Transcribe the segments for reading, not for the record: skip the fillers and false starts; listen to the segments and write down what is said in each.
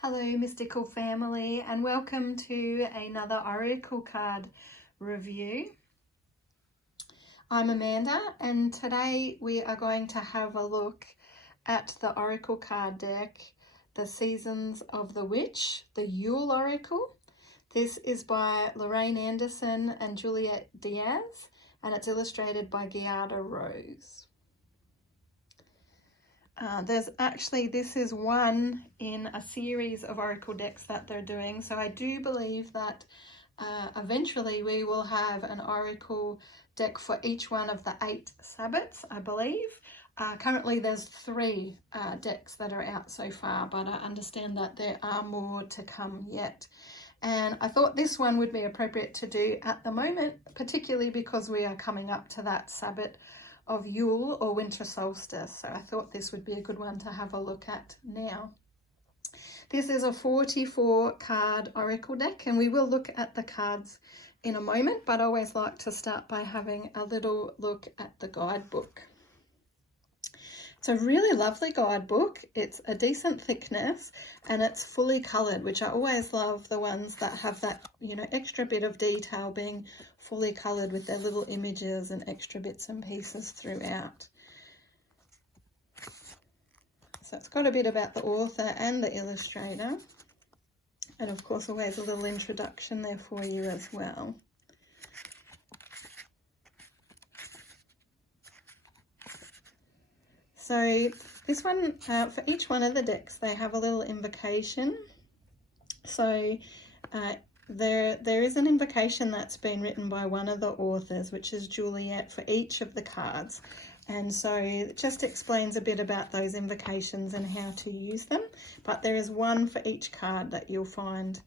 Hello mystical family, and welcome to another oracle card review. I'm Amanda, and today we are going to have a look at the oracle card deck, The Seasons of the Witch, the Yule Oracle. This is by Lorriane and Juliet Diaz, and it's illustrated by Giada Rose. This is one in a series of oracle decks that they're doing. So I do believe that eventually we will have an oracle deck for each one of the 8 sabbats, I believe. Currently there's 3 decks that are out so far, but I understand that there are more to come yet. And I thought this one would be appropriate to do at the moment, particularly because we are coming up to that sabbat of Yule or winter solstice. So I thought this would be a good one to have a look at now. This is a 44 card oracle deck, and we will look at the cards in a moment, but I always like to start by having a little look at the guidebook. It's a really lovely guidebook. It's a decent thickness and it's fully coloured, which I always love, the ones that have that, extra bit of detail, being fully coloured with their little images and extra bits and pieces throughout. So it's got a bit about the author and the illustrator, and of course always a little introduction there for you as well. So this one, for each one of the decks, they have a little invocation. So there is an invocation that's been written by one of the authors, which is Juliet, for each of the cards. And so it just explains a bit about those invocations and how to use them. But there is one for each card that you'll find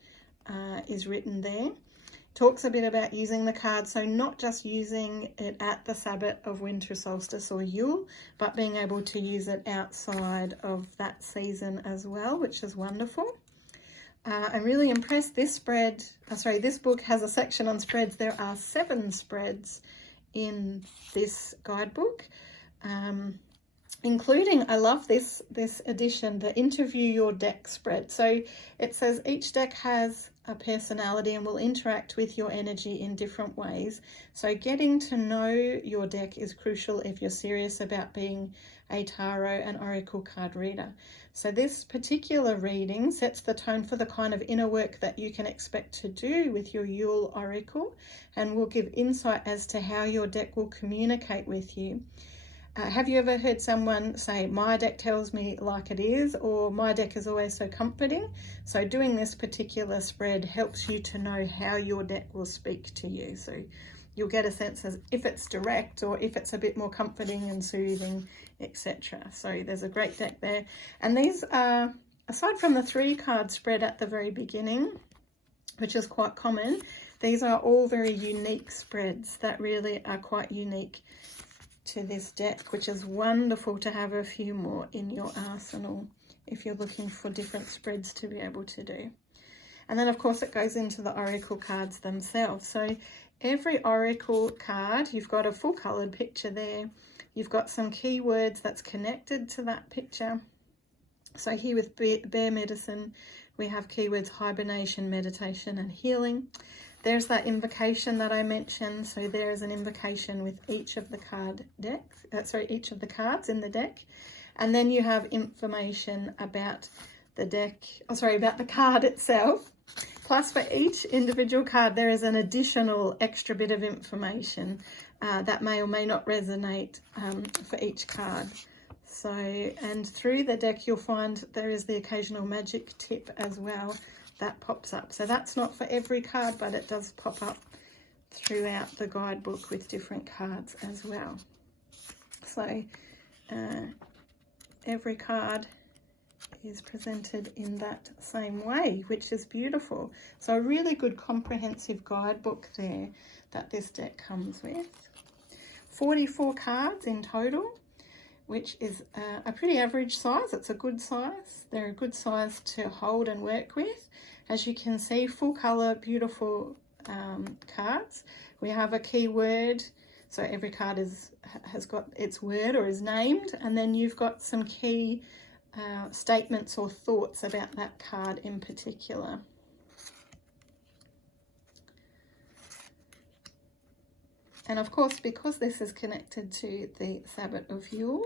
is written there. Talks a bit about using the card, so not just using it at the sabbat of winter solstice or Yule, but being able to use it outside of that season as well, which is wonderful. I'm really impressed. This book has a section on spreads. There are 7 spreads in this guidebook, including, I love this edition, the Interview Your Deck spread. So it says each deck has a personality and will interact with your energy in different ways. So getting to know your deck is crucial if you're serious about being a tarot and oracle card reader. So this particular reading sets the tone for the kind of inner work that you can expect to do with your Yule Oracle, and will give insight as to how your deck will communicate with you. Have you ever heard someone say, my deck tells me like it is, or my deck is always so comforting? So doing this particular spread helps you to know how your deck will speak to you. So you'll get a sense as if it's direct or if it's a bit more comforting and soothing, etc. So there's a great deck there. And these are, aside from the 3 card spread at the very beginning, which is quite common, these are all very unique spreads that really are quite unique to this deck, which is wonderful to have a few more in your arsenal if you're looking for different spreads to be able to do. And then of course it goes into the oracle cards themselves. So every oracle card, you've got a full coloured picture there. You've got some keywords that's connected to that picture. So here with bear medicine, we have keywords hibernation, meditation and healing. There's that invocation that I mentioned. So there is an invocation with each of the each of the cards in the deck. And then you have information about the deck, about the card itself. Plus for each individual card, there is an additional extra bit of information that may or may not resonate for each card. So, and through the deck, you'll find there is the occasional magic tip as well that pops up. So that's not for every card, but it does pop up throughout the guidebook with different cards as well. So every card is presented in that same way, which is beautiful. So a really good comprehensive guidebook there that this deck comes with. 44 cards in total, which is a pretty average size. It's a good size. They're a good size to hold and work with. As you can see, full colour, beautiful cards. We have a keyword, so every card has got its word or is named, and then you've got some key statements or thoughts about that card in particular. And of course, because this is connected to the Sabbat of Yule,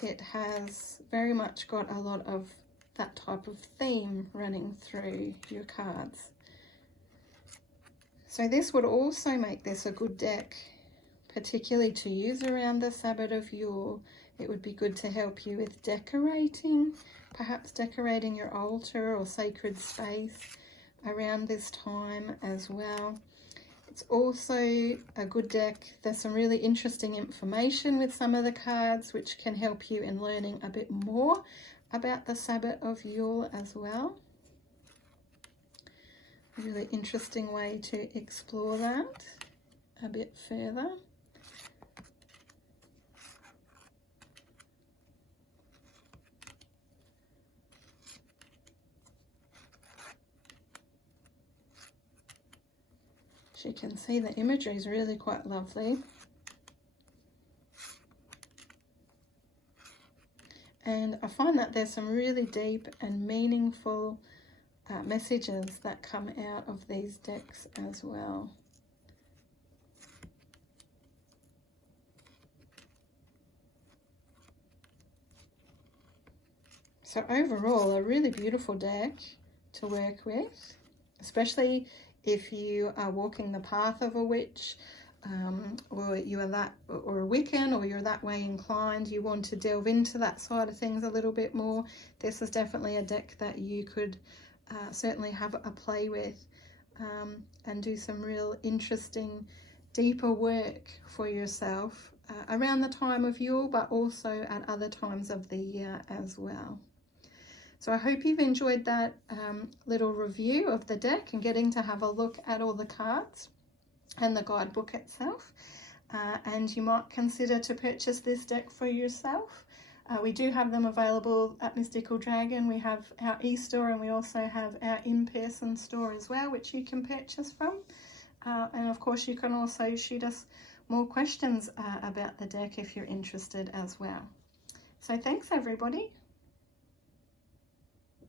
it has very much got a lot of that type of theme running through your cards. So this would also make this a good deck, particularly to use around the Sabbat of Yule. It would be good to help you with decorating, perhaps decorating your altar or sacred space around this time as well. It's also a good deck. There's some really interesting information with some of the cards which can help you in learning a bit more about the Sabbat of Yule as well. A really interesting way to explore that a bit further. As you can see, the imagery is really quite lovely. And I find that there's some really deep and meaningful messages that come out of these decks as well. So overall, a really beautiful deck to work with, especially if you are walking the path of a witch, or you are that, or a Wiccan, or you're that way inclined, you want to delve into that side of things a little bit more. This is definitely a deck that you could certainly have a play with, and do some real interesting, deeper work for yourself around the time of Yule, but also at other times of the year as well. So I hope you've enjoyed that little review of the deck and getting to have a look at all the cards and the guidebook itself. And you might consider to purchase this deck for yourself. We do have them available at Mystical Dragon. We have our e-store, and we also have our in-person store as well, which you can purchase from. And of course, you can also shoot us more questions about the deck if you're interested as well. So thanks, everybody.